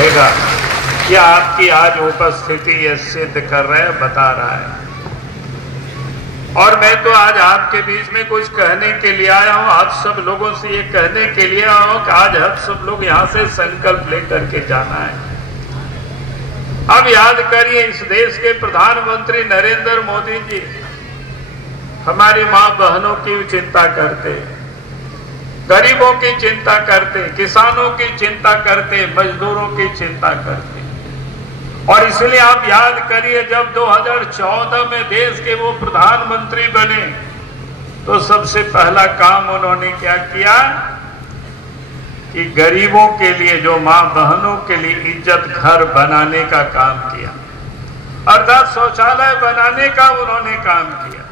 रहेगा कि आपकी आज उपस्थिति ये सिद्ध कर रहा है, बता रहा है। और मैं तो आज आपके बीच में कुछ कहने के लिए आया हूं, आप सब लोगों से ये कहने के लिए आया हूं कि आज हम सब लोग यहां से संकल्प लेकर के जाना है। अब याद करिए, इस देश के प्रधानमंत्री नरेंद्र मोदी जी हमारी मां बहनों की चिंता करते, गरीबों की चिंता करते, किसानों की चिंता करते, मजदूरों की चिंता करते। और इसलिए आप याद करिए, जब 2014 में देश के वो प्रधानमंत्री बने तो सबसे पहला काम उन्होंने क्या किया कि गरीबों के लिए, जो मां बहनों के लिए इज्जत घर बनाने का काम किया, अर्थात शौचालय बनाने का उन्होंने काम किया।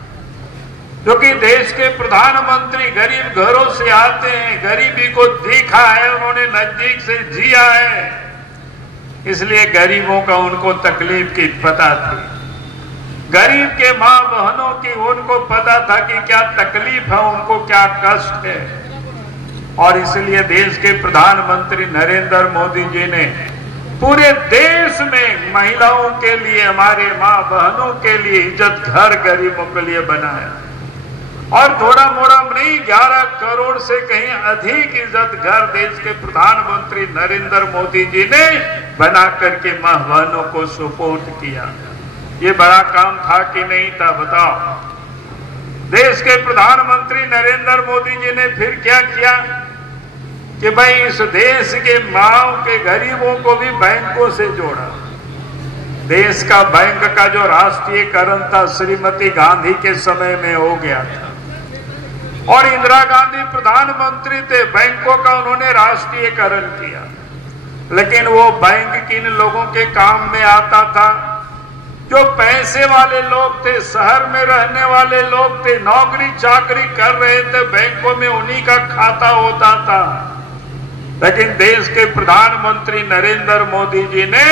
क्योंकि देश के प्रधानमंत्री गरीब घरों से आते हैं, गरीबी को देखा है, उन्होंने नजदीक से जिया है, इसलिए गरीबों का उनको तकलीफ की पता थी। गरीब के मां बहनों की उनको पता था कि क्या तकलीफ है, उनको क्या कष्ट है। और इसलिए देश के प्रधानमंत्री नरेंद्र मोदी जी ने पूरे देश में महिलाओं के लिए, हमारे मां बहनों के लिए इज्जत घर गरीबों के लिए बनाया। और थोड़ा मोड़ा नहीं, 11 करोड़ से कहीं अधिक इज्जत घर देश के प्रधानमंत्री नरेंद्र मोदी जी ने बना करके मां बहनों को सुपुर्द किया। ये बड़ा काम था कि नहीं था, बताओ। देश के प्रधानमंत्री नरेंद्र मोदी जी ने फिर क्या किया कि भाई इस देश के माओ के गरीबों को भी बैंकों से जोड़ा। देश का बैंक का जो राष्ट्रीयकरण था श्रीमती गांधी के समय में हो गया था, और इंदिरा गांधी प्रधानमंत्री थे, बैंकों का उन्होंने राष्ट्रीयकरण किया। लेकिन वो बैंक किन लोगों के काम में आता था? जो पैसे वाले लोग थे, शहर में रहने वाले लोग थे, नौकरी चाकरी कर रहे थे, बैंकों में उन्हीं का खाता होता था। लेकिन देश के प्रधानमंत्री नरेंद्र मोदी जी ने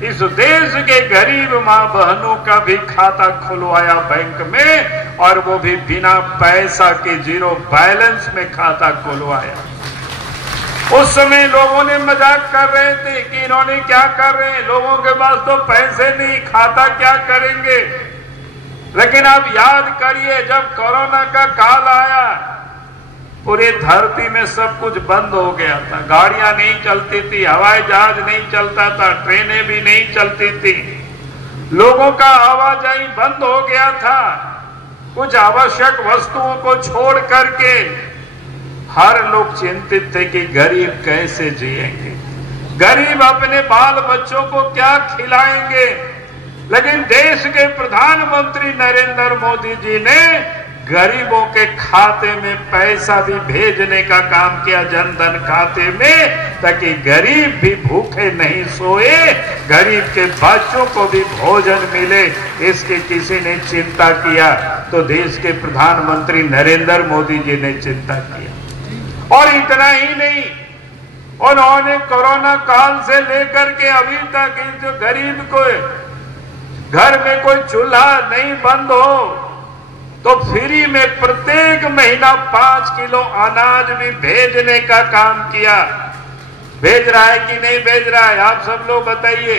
इस देश के गरीब मां बहनों का भी खाता खुलवाया बैंक में, और वो भी बिना पैसा के, जीरो बैलेंस में खाता खुलवाया। उस समय लोगों ने मजाक कर रहे थे कि इन्होंने क्या कर रहे हैं, लोगों के पास तो पैसे नहीं, खाता क्या करेंगे। लेकिन आप याद करिए, जब कोरोना का काल आया, पूरी धरती में सब कुछ बंद हो गया था। गाड़ियां नहीं चलती थी, हवाई जहाज नहीं चलता था, ट्रेनें भी नहीं चलती थी, लोगों का आवाजाही बंद हो गया था। कुछ आवश्यक वस्तुओं को छोड़ करके हर लोग चिंतित थे कि गरीब कैसे जिएंगे, गरीब अपने बाल बच्चों को क्या खिलाएंगे। लेकिन देश के प्रधानमंत्री नरेंद्र मोदी जी ने गरीबों के खाते में पैसा भी भेजने का काम किया, जनधन खाते में, ताकि गरीब भी भूखे नहीं सोए, गरीब के बच्चों को भी भोजन मिले, इसकी किसी ने चिंता किया तो देश के प्रधानमंत्री नरेंद्र मोदी जी ने चिंता किया। और इतना ही नहीं, उन्होंने कोरोना काल से लेकर के अभी तक जो गरीब को घर में कोई चूल्हा नहीं बंद हो तो फ्री में प्रत्येक महीना 5 किलो अनाज भी भेजने का काम किया। भेज रहा है कि नहीं भेज रहा है, आप सब लोग बताइए।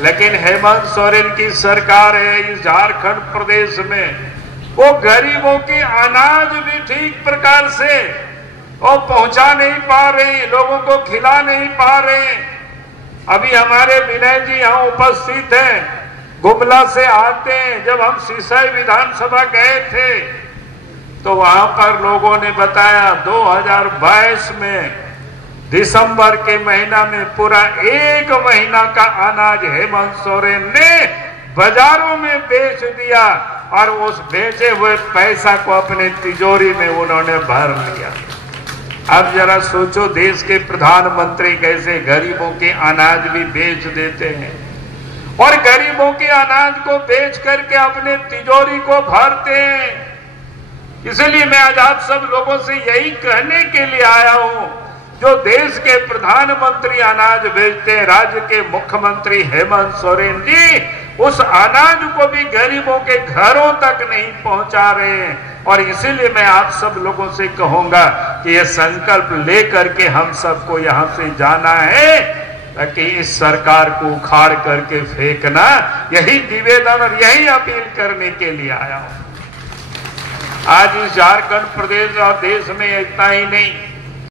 लेकिन हेमंत सोरेन की सरकार है इस झारखंड प्रदेश में, वो गरीबों की अनाज भी ठीक प्रकार से वो पहुंचा नहीं पा रहे, लोगों को खिला नहीं पा रहे। अभी हमारे विनय जी यहाँ उपस्थित हैं, गुमला से आते हैं। जब हम सिसई विधानसभा गए थे तो वहां पर लोगों ने बताया 2022 में दिसंबर के महीना में पूरा 1 महीना का अनाज हेमंत सोरेन ने बाजारों में बेच दिया, और उस बेचे हुए पैसा को अपने तिजोरी में उन्होंने भर लिया। अब जरा सोचो, देश के प्रधानमंत्री कैसे गरीबों के अनाज भी बेच देते हैं, और गरीबों के अनाज को बेच करके अपने तिजोरी को भरते हैं। इसलिए मैं आज आप सब लोगों से यही कहने के लिए आया हूं, जो देश के प्रधानमंत्री अनाज बेचते हैं, राज्य के मुख्यमंत्री हेमंत सोरेन जी उस अनाज को भी गरीबों के घरों तक नहीं पहुंचा रहे हैं। और इसीलिए मैं आप सब लोगों से कहूंगा कि यह संकल्प लेकर के हम सबको यहां से जाना है कि इस सरकार को उखाड़ करके फेंकना, यही निवेदन और यही अपील करने के लिए आया हूं। आज इस झारखंड प्रदेश और देश में इतना ही नहीं,